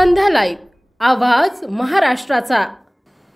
संध्या live, आवाज महाराष्ट्राचा।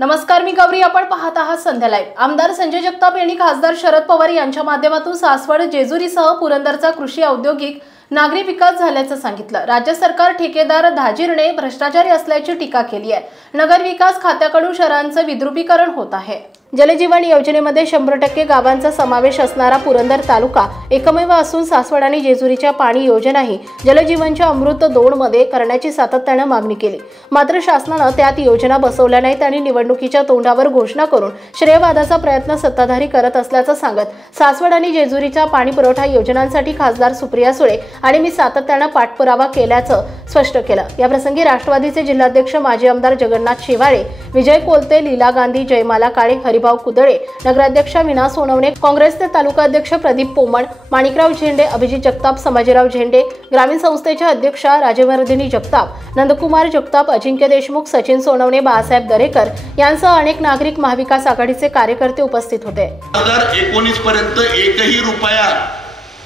नमस्कार, मी गौरी, आपण पाहत आहात संध्या लाईव्ह। आमदार संजय जगताप यांनी खासदार शरद पवार यांच्या माध्यमातून सासवड, जेजुरीसह पुरंदरचा कृषी, औद्योगिक, नागरी विकास झाल्याचं सांगितलं। राज्य सरकार ठेकेदार धाजीरने भ्रष्टाचारी असल्याची टीका केली आहे। नगर विकास खात्याकडून शहरांचं विद्रुपीकरण होत आहे। जलजीवन योजनेमध्ये 100% गावांचा समावेश असणारा पुरंदर तालुका एकमेव असून सासवड आणि जेजुरीच्या पाणी योजनाही जलजीवनच्या अमृत 2 मध्ये करण्याची सातत्याने मागणी केली। मात्र शासनाने त्यात योजना बसवल्या नाहीत आणि निवडणुकीच्या तोंडावर घोषणा करून श्रेयवादाचा प्रयत्न सत्ताधारी करत असल्याचं सांगत सासवड आणि जेजुरीच्या पाणी पुरवठा योजनांसाठी खासदार सुप्रिया सुळे आणि मी सातत्याने पाठपुरावा केल्याचं स्पष्ट केलं। या प्रसंगी राष्ट्रवादीचे जिल्हाध्यक्ष माजी आमदार जगन्नाथ शिवाळे, विजय कोलते, लीला गांधी, जयमाला काळे, हरिभाऊ कुदळे, नगराध्यक्ष मीना सोनवणे, काँग्रेसचे तालुकाध्यक्ष प्रदीप पोमण, माणिकराव झेंडे, अभिजित जगताप, संभाजीराव झेंडे, ग्रामीण संस्थेच्या अध्यक्षा राजवर्धिनी जगताप, नंदकुमार जगताप, अजिंक्य देशमुख, सचिन सोनवणे, बाळासाहेब दरेकर यांसह अनेक नागरिक, महाविकास आघाडीचे कार्यकर्ते उपस्थित होते। 2019 पर्यंत एकही रुपया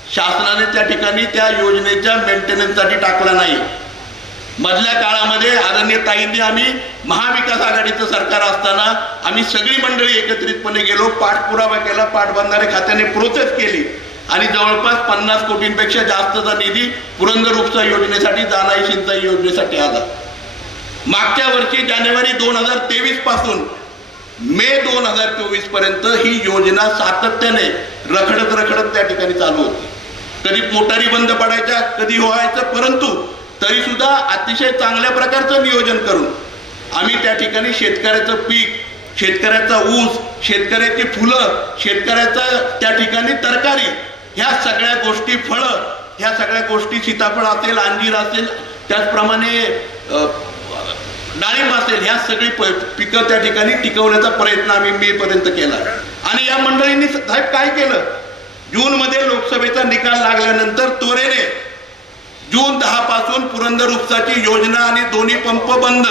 शासनाने त्या ठिकाणी त्या योजनेच्या मेंटेनन्ससाठी टाकला नाही। मधल्या काळामध्ये आदरणीय ताईंनी आम्ही महाविकास आघाडीचं सरकार असताना आम्ही सगळी मंडळी एकत्रितपणे गेलो, पाठपुरावा केला, पाटबंधारे खात्याने प्रोसेस केली आणि जवळपास 50 कोटींपेक्षा जास्तचा निधी पुरंदर उपसा योजनेसाठी, दानाई सिंचाई योजनेसाठी आला। मागच्या वर्षी जानेवारी 2023 पासून मे 2024 पर्यंत ही योजना सातत्याने रखडत त्या ठिकाणी चालू होती। कधी मोटारी बंद पडायच्या, कधी व्हायचं, परंतु तरी सुद्धा अतिशय चांगल्या प्रकारचं नियोजन करून आम्ही त्या ठिकाणी शेतकऱ्याचं पीक, शेतकऱ्याचा ऊस, शेतकऱ्याची फुलं, शेतकऱ्याचा त्या ठिकाणी तरकारी, ह्या सगळ्या गोष्टी, फळं, ह्या सगळ्या गोष्टी, सीताफळ असेल, अंजीर असेल, त्याचप्रमाणे डाळिंब असेल, ह्या सगळी पिकं त्या ठिकाणी टिकवण्याचा प्रयत्न आम्ही मे पर्यंत केला। आणि या मंडळींनी साहेब काय केलं, जून मध्ये लोकसभेचा निकाल लागल्यानंतर त्वरेने जून 10 पासून पुरंदर उपसाची योजना आणि दोन्ही पंप बंद,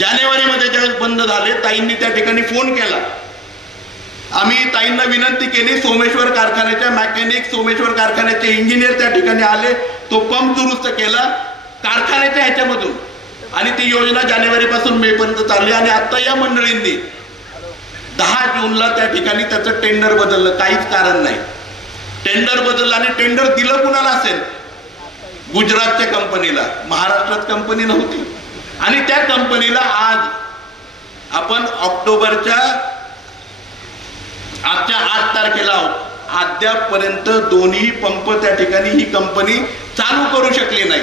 जानेवारीमध्ये ज्यावेळेस बंद झाले, ताईंनी त्या ठिकाणी फोन केला। आम्ही ताईंना विनंती केली, सोमेश्वर कारखान्याच्या मेकॅनिक, सोमेश्वर कारखान्याचे इंजिनियर त्या ठिकाणी आले, तो पंप दुरुस्त केला कारखान्याच्या ह्याच्यामधून आणि ती योजना जानेवारी पासून मे पर्यंत चालली। आणि आता या मंडळींनी 10 जूनला त्या ठिकाणी त्याचं टेंडर बदललं, काहीच कारण नाही, टेंडर बदललं आणि टेंडर दिलं कुणाला असेल, गुजरातच्या कंपनीला, महाराष्ट्रात कंपनी नव्हती। आणि त्या कंपनीला आज आपण ऑक्टोबरच्या आजच्या 8 तारखेला अद्यापपर्यंत दोन्ही पंप त्या ठिकाणी ही कंपनी चालू करू शकली नाही।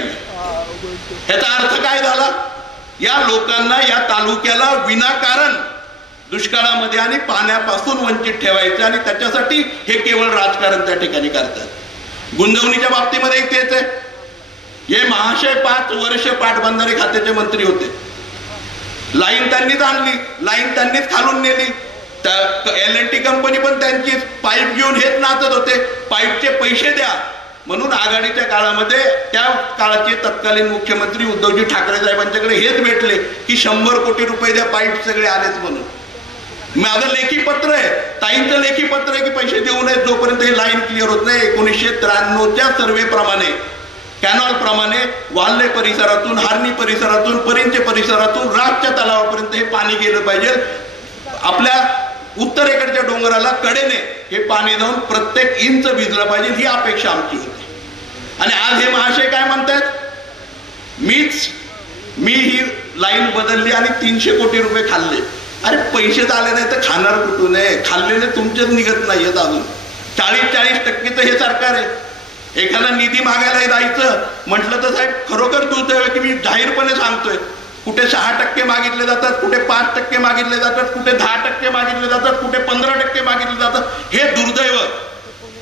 याचा अर्थ काय झाला, या लोकांना, या तालुक्याला विनाकारण दुष्काळामध्ये आणि पाण्यापासून वंचित ठेवायचं आणि त्याच्यासाठी हे केवळ राजकारण त्या ठिकाणी करतात। गुंतवणुकीच्या बाबतीमध्ये तेच आहे। हे महाशय 5 वर्ष पाटबंधारे खात्याचे मंत्री होते, लाईन त्यांनीच आणली, लाईन त्यांनीच खालून नेली, L&T कंपनी पण त्यांची पाईप घेऊन हेच नाचत होते, पाईपचे पैसे द्या म्हणून आघाडीच्या काळामध्ये त्या काळाचे तत्कालीन मुख्यमंत्री उद्धवजी ठाकरे साहेबांच्याकडे हेच भेटले की 100 कोटी रुपये द्या, पाईप सगळे आलेच म्हणून। माझं लेखी पत्र आहे, ताईंचं लेखी पत्र आहे की पैसे देऊ नये जोपर्यंत हे लाईन क्लिअर होत नाही। 1993च्या सर्वे प्रमाणे, कॅनॉल प्रमाणे वाल्ले परिसरातून, हार्नी परिसरातून, परिंचे परिसरातून राजच्या तलावापर्यंत हे पाणी गेलं पाहिजे। आपल्या उत्तरेकडच्या डोंगराला कडेने हे पाणी जाऊन प्रत्येक इंच भिजलं पाहिजे, ही अपेक्षा आमची होती। आणि आज हे महाशय काय म्हणतात, मी ही लाईन बदलली आणि 300 कोटी रुपये खाल्ले। अरे पैसेच आले नाही तर खाणार कुठून आहे, खाल्लेले तुमचेच निघत नाहीयेत अजून। 40-40% हे सरकार आहे। एखादा निधी मागायला जायचं म्हटलं तर साहेब खरोखर दुर्दैव आहे की मी जाहीरपणे सांगतोय, कुठे 6% मागितले जातात, कुठे 5% मागितले जातात, कुठे 10% मागितले जातात, कुठे 15% मागितले जातात। हे दुर्दैव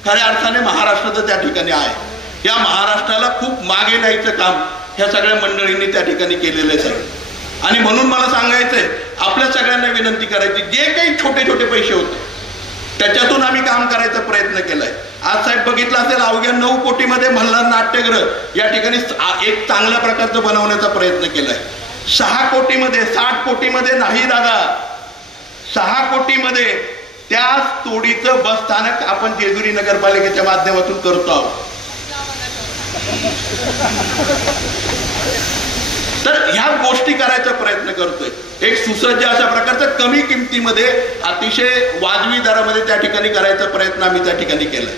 खऱ्या अर्थाने महाराष्ट्राचं त्या ठिकाणी आहे। या महाराष्ट्राला खूप मागे न्यायचं काम ह्या सगळ्या मंडळींनी त्या ठिकाणी केलेलं आहे। आणि म्हणून मला सांगायचंय, आपल्या सगळ्यांना विनंती करायची, जे काही छोटे छोटे पैसे होते त्याच्यातून आम्ही काम करायचा प्रयत्न केलाय। आज साहेब बघितलं असेल, अवघ्या 9 कोटीमध्ये मल्हार नाट्यगृह या ठिकाणी एक चांगल्या प्रकारचं बनवण्याचा प्रयत्न केलाय। 6 कोटीमध्ये, 60 कोटीमध्ये नाही दादा, 6 कोटीमध्ये त्याच तोडीचं बस स्थानक आपण जेजुरी नगरपालिकेच्या माध्यमातून करतो आहोत। तर ह्या गोष्टी करायचा प्रयत्न करतोय. एक सुसज्ज अशा प्रकारचा कमी किमतीमध्ये अतिशय वाजवी दरामध्ये त्या ठिकाणी करायचा प्रयत्न आम्ही त्या ठिकाणी केलाय.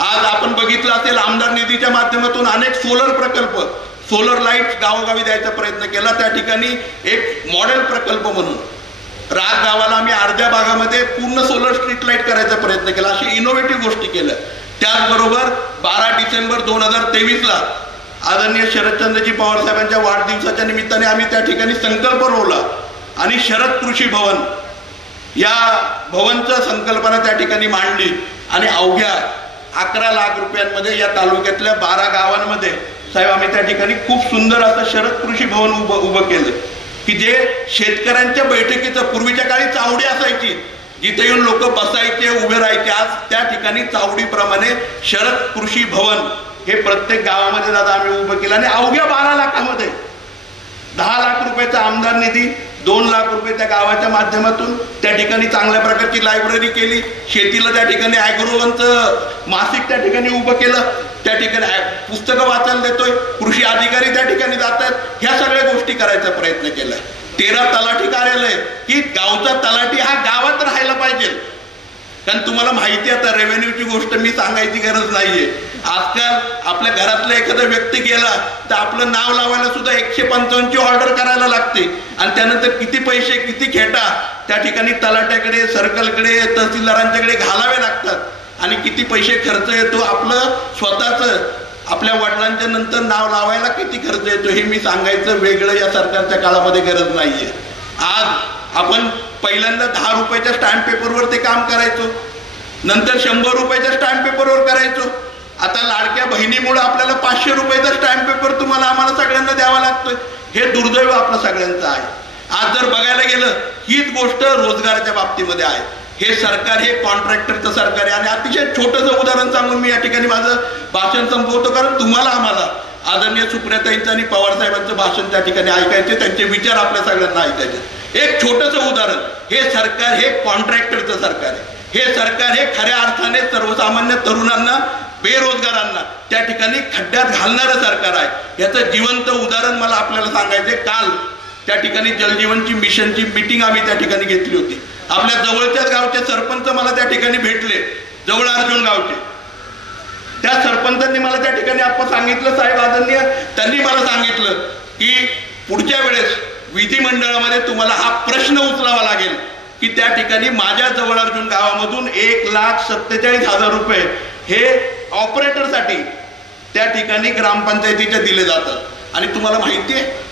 आज आपण बघितलं असेल आमदार निधीच्या माध्यमातून अनेक सोलर प्रकल्प, सोलर लाईट गावोगावी द्यायचा प्रयत्न केला. त्या ठिकाणी एक मॉडेल प्रकल्प म्हणून राज गावाला आम्ही अर्ध्या भागामध्ये पूर्ण सोलर स्ट्रीट लाईट करायचा प्रयत्न केला. अशी इनोव्हेटिव्ह गोष्टी केल्या. त्याचबरोबर 12 डिसेंबर 2023ला आदरणीय शरदचंद्रजी पवार साहेबांच्या वाढदिवसाच्या निमित्ताने आम्ही त्या ठिकाणी संकल्प रोवला आणि शरद कृषी भवन या भवनचं संकल्पना त्या ठिकाणी मांडली आणि अवघ्या 11 लाख रुपयांमध्ये या तालुक्यातल्या 12 गावांमध्ये साहेब आम्ही त्या ठिकाणी खूप सुंदर असं शरद कृषी भवन उभं केलं की जे शेतकऱ्यांच्या बैठकीचं, पूर्वीच्या काळी चावडी असायची जिथे येऊन लोक बसायचे, उभे राहायचे, आज त्या ठिकाणी चावडीप्रमाणे शरद कृषी भवन हे प्रत्येक गावामध्ये दादा आम्ही उभं केलं आणि अवघ्या 12 लाखामध्ये 10 लाख रुपयाचा आमदार निधी, 2 लाख रुपये त्या गावाच्या माध्यमातून त्या ठिकाणी चांगल्या प्रकारची लायब्ररी केली. शेतीला त्या ठिकाणी ॲग्रोवनचं मासिक त्या ठिकाणी उभं केलं. त्या ठिकाणी पुस्तकं वाचायला देतोय. कृषी अधिकारी त्या ठिकाणी जात आहेत. ह्या सगळ्या गोष्टी करायचा प्रयत्न केलाय. 13 तलाठी कार्यालय की गावचा तलाठी हा गावात राहायला पाहिजे. कारण तुम्हाला माहिती आहे आता रेव्हेन्यूची गोष्ट मी सांगायची गरज नाहीये. आजकाल आपल्या घरातला एखादा व्यक्ती गेला तर आपलं नाव लावायला सुद्धा 155 ची ऑर्डर करायला लागते आणि त्यानंतर किती पैसे, किती खेटा त्या ठिकाणी तलाट्याकडे, सर्कलकडे, तहसीलदारांच्याकडे घालावे लागतात आणि किती पैसे खर्च येतो. आपलं स्वतःच आपल्या वडिलांच्या नंतर नाव लावायला किती खर्च येतो हे मी सांगायचं वेगळं या सरकारच्या काळामध्ये गरज नाहीये. आज आपण पहिल्यांदा 10 रुपयाच्या स्टॅम्प पेपरवर ते काम करायचो, नंतर 100 रुपयाच्या स्टॅम्प पेपरवर करायचो. आता लाडक्या बहिणीमुळे आपल्याला 500 रुपयाचा स्टॅम्प पेपर तुम्हाला आम्हाला सगळ्यांना द्यावा लागतोय. हे दुर्दैव आपलं सगळ्यांचं आहे. आज जर बघायला गेलं हीच गोष्ट रोजगाराच्या बाबतीमध्ये आहे. हे सरकार हे कॉन्ट्रॅक्टरचं सरकार आहे. आणि अतिशय छोटंसं उदाहरण सांगून मी या ठिकाणी माझं भाषण संपवतो, कारण तुम्हाला आम्हाला आदरणीय सुप्रियाताईंचं आणि पवार साहेबांचं भाषण त्या ठिकाणी ऐकायचे, त्यांचे विचार आपल्या सगळ्यांना ऐकायचे. एक छोटंसं उदाहरण, हे सरकार हे कॉन्ट्रॅक्टरचं सरकार आहे. हे सरकार हे खऱ्या अर्थाने सर्वसामान्य तरुणांना, बेरोजगारांना त्या ठिकाणी खड्ड्यात घालणारं सरकार आहे. याचं जिवंत उदाहरण मला आपल्याला सांगायचे. काल त्या ठिकाणी जलजीवनची मिशनची मीटिंग आम्ही त्या ठिकाणी घेतली होती. आपल्या जवळच्याच गावचे सरपंच मला त्या ठिकाणी भेटले, जवळ अर्जुन गावचे. त्या सरपंचांनी मला त्या ठिकाणी आपण सांगितलं, साहेब आदरणीय, त्यांनी मला सांगितलं की पुढच्या वेळेस विधिमंडळामध्ये तुम्हाला हा प्रश्न उचलावा लागेल की त्या ठिकाणी माझ्या जवळ अर्जुन गावामधून 1,47,000 रुपये हे ऑपरेटरसाठी त्या ठिकाणी ग्रामपंचायतीच्या दिले जातात. आणि तुम्हाला माहिती आहे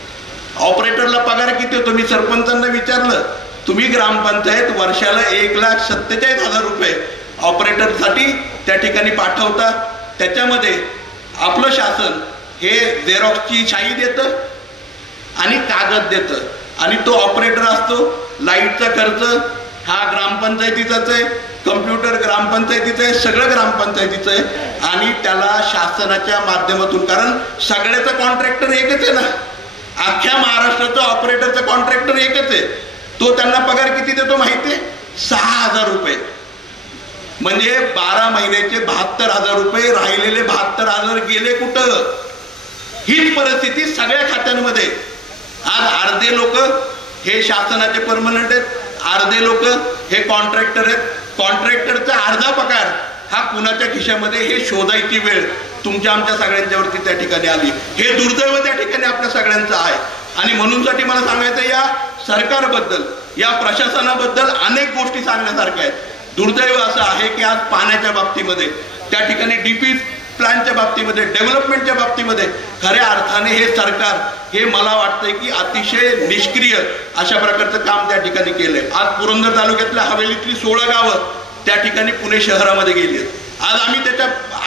ऑपरेटरला पगार किती होतो? मी सरपंचांना विचारलं, तुम्ही ग्रामपंचायत वर्षाला 1,47,000 रुपये ऑपरेटरसाठी त्या ठिकाणी पाठवता. त्याच्यामध्ये आपलं शासन हे झेरॉक्सची शाई देतं आणि कागद देतं आणि तो ऑपरेटर असतो. लाईटचा खर्च हा ग्रामपंचायतीचाच आहे, कम्प्युटर ग्रामपंचायतीचं आहे, सगळं ग्रामपंचायतीचं आहे. आणि त्याला शासनाच्या माध्यमातून, कारण सगळ्याचा कॉन्ट्रॅक्टर एकच आहे ना, अख्ख्या महाराष्ट्राचा ऑपरेटरचा कॉन्ट्रॅक्टर एकच आहे. तो त्यांना पगार किती देतो माहितीये? 6,000 रुपये. म्हणजे 12 महिन्याचे 72,000 रुपये, राहिलेले 72,000 गेले कुठं? हीच परिस्थिती सगळ्या खात्यांमध्ये. आज अर्धे लोक हे शासनाचे परमनंट आहेत, अर्धे लोक हे कॉन्ट्रॅक्टर आहेत. कॉन्ट्रॅक्टरचा अर्धा पगार हा कुणाच्या खिशामध्ये हे शोधायची वेळ तुमच्या आमच्या सगळ्यांच्यावरती त्या ठिकाणी आली. हे दुर्दैव त्या ठिकाणी आपल्या सगळ्यांचं आहे. आणि म्हणूनसाठी मला सांगायचं, या सरकारबद्दल, या प्रशासनाबद्दल अनेक गोष्टी सांगण्यासारख्या आहेत. दुर्दैव असं आहे की आज पाण्याच्या बाबतीमध्ये, त्या ठिकाणी डीपी प्लॅनच्या बाबतीमध्ये, डेव्हलपमेंटच्या बाबतीमध्ये खऱ्या अर्थाने हे सरकार हे मला वाटतंय की अतिशय निष्क्रिय अशा प्रकारचं काम त्या ठिकाणी केलंय. आज पुरंदर तालुक्यातल्या हवेलीतली 16 गावं त्या ठिकाणी पुणे शहरामध्ये गेली आहेत. आज आम्ही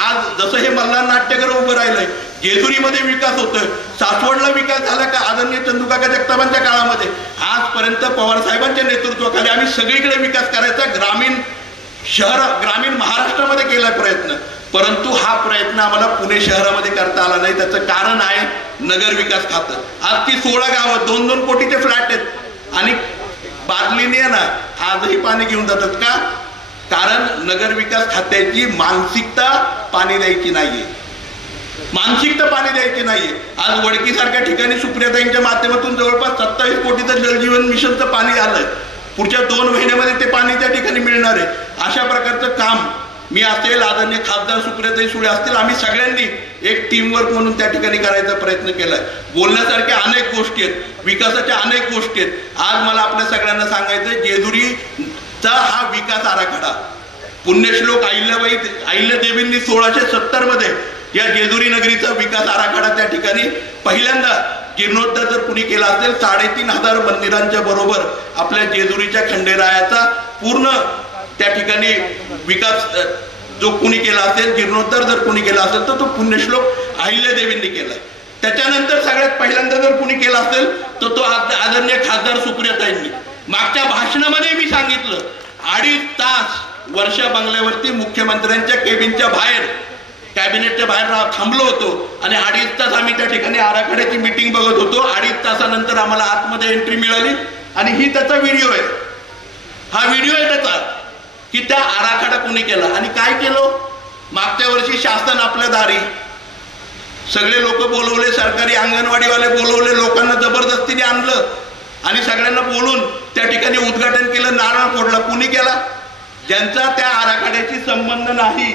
आज जसं हे मल्हार नाट्यगृह उभं राहिलंय, जेजुरीमध्ये विकास होतोय, सासवडला विकास झाला का आदरणीय चंदुकाका जगतापांच्या काळामध्ये, आजपर्यंत पवार साहेबांच्या नेतृत्वाखाली आम्ही सगळीकडे विकास करायचा ग्रामीण महाराष्ट्रामध्ये केलाय प्रयत्न. परंतु हा प्रयत्न आम्हाला पुणे शहरामध्ये करता आला नाही. त्याचं कारण आहे नगर विकास खातं. आज ती 16 गावं 2-2 कोटीचे फ्लॅट आहेत आणि बादलीने ना आजही पाणी घेऊन जातात का? कारण नगर विकास खात्याची मानसिकता पाणी द्यायची नाहीये. मानसिकता पाणी द्यायची नाहीये. आज वडकीसारख्या ठिकाणी सुप्रियाताईंच्या माध्यमातून जवळपास 27 कोटीचं जलजीवन मिशनचं पाणी आलंय. पुढच्या 2 महिन्यामध्ये ते पाणी त्या ठिकाणी मिळणार आहे. अशा प्रकारचं काम मी असेल, आदरणीय खासदार सुप्रियाताई सुळे असतील, आम्ही सगळ्यांनी एक टीमवर्क म्हणून त्या ठिकाणी करायचा प्रयत्न केलाय. बोलण्यासारख्या अनेक गोष्टी आहेत, विकासाच्या अनेक गोष्टी आहेत. आज मला आपल्या सगळ्यांना सांगायचं, जेजुरीचा हा विकास आराखडा पुण्यश्लोक अहिल्यादेवींनी 1670 मध्ये या जेजुरी नगरीचा विकास आराखडा त्या ठिकाणी पहिल्यांदा जीर्णोद्धार जर कुणी केला असेल, 3500 मंदिरांच्या बरोबर आपल्या जेजुरीच्या खंडेरायाचा पूर्ण त्या ठिकाणी विकास जो कुणी केला असेल, जीर्णोद्धार जर कुणी केला असेल तर तो पुण्यश्लोक अहिल्यादेवींनी केलाय. त्याच्यानंतर सगळ्यात पहिल्यांदा जर कुणी केला असेल तर तो आदरणीय खासदार सुप्रियाताईंनी. मागच्या भाषणामध्ये मी सांगितलं, 2.5 तास वर्षा बंगल्यावरती मुख्यमंत्र्यांच्या केबिनच्या बाहेर, कॅबिनेटच्या बाहेर थांबलो होतो आणि 2.5 तास आम्ही त्या ठिकाणी आराखड्याची मीटिंग बघत होतो. 2.5 तासानंतर आम्हाला आतमध्ये एंट्री मिळाली आणि ही त्याचा व्हिडिओ आहे. हा व्हिडिओ आहे त्याचा की त्या आराखडा कोणी केला आणि काय केलं. मागच्या वर्षी शासन आपल्या दारी सगळे लोक बोलवले, सरकारी अंगणवाडीवाले बोलवले, लोकांना जबरदस्तीने आणलं आणि सगळ्यांना बोलून त्या ठिकाणी उद्घाटन केलं, नारळ फोडला. कुणी केला? ज्यांचा त्या आराखड्याशी संबंध नाही.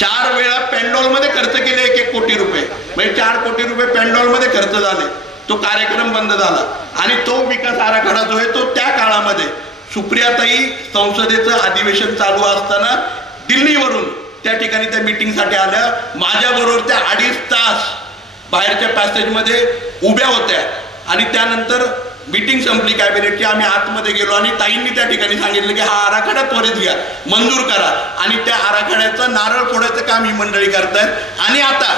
4 वेळा पेंडॉल मध्ये खर्च केले 1 कोटी रुपये, म्हणजे 4 कोटी रुपये पेंडॉल मध्ये खर्च झाले. तो कार्यक्रम बंद झाला आणि तो विकास आराखडा जो आहे तो त्या काळामध्ये सुप्रियाताई संसदेचं अधिवेशन चालू असताना दिल्लीवरून त्या ठिकाणी त्या मीटिंगसाठी आल्या. माझ्या बरोबर त्या 2.5 तास बाहेरच्या पॅसेजमध्ये उभ्या होत्या आणि त्यानंतर मीटिंग संपली कॅबिनेटची. आम्ही आतमध्ये गेलो आणि ताईंनी त्या ठिकाणी सांगितलं की हा आराखडा त्वरित घ्या, मंजूर करा आणि त्या आराखड्याचा नारळ फोडायचं काम ही मंडळी करतायत. आणि आता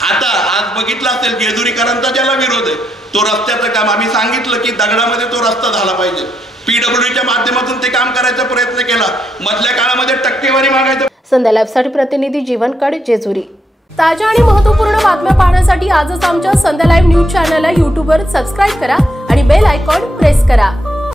आज बघितलं असेल, जेजुरीकरांचा ज्याला विरोध आहे तो रस्त्याचं काम, आम्ही सांगितलं की दगडामध्ये तो रस्ता झाला पाहिजे. PWDच्या माध्यमातून ते काम करायचा प्रयत्न केला. मधल्या काळामध्ये टक्केवारी मागायचं. संध्या लाईव्हसाठी प्रतिनिधी जीवनकड, जेजुरी. ताज्या आणि महत्त्वपूर्ण बातम्या पाहण्यासाठी आजच आमच्या संध्या लाईव्ह न्यूज चॅनलला YouTubeवर सबस्क्राईब करा आणि बेल आयकॉन प्रेस करा.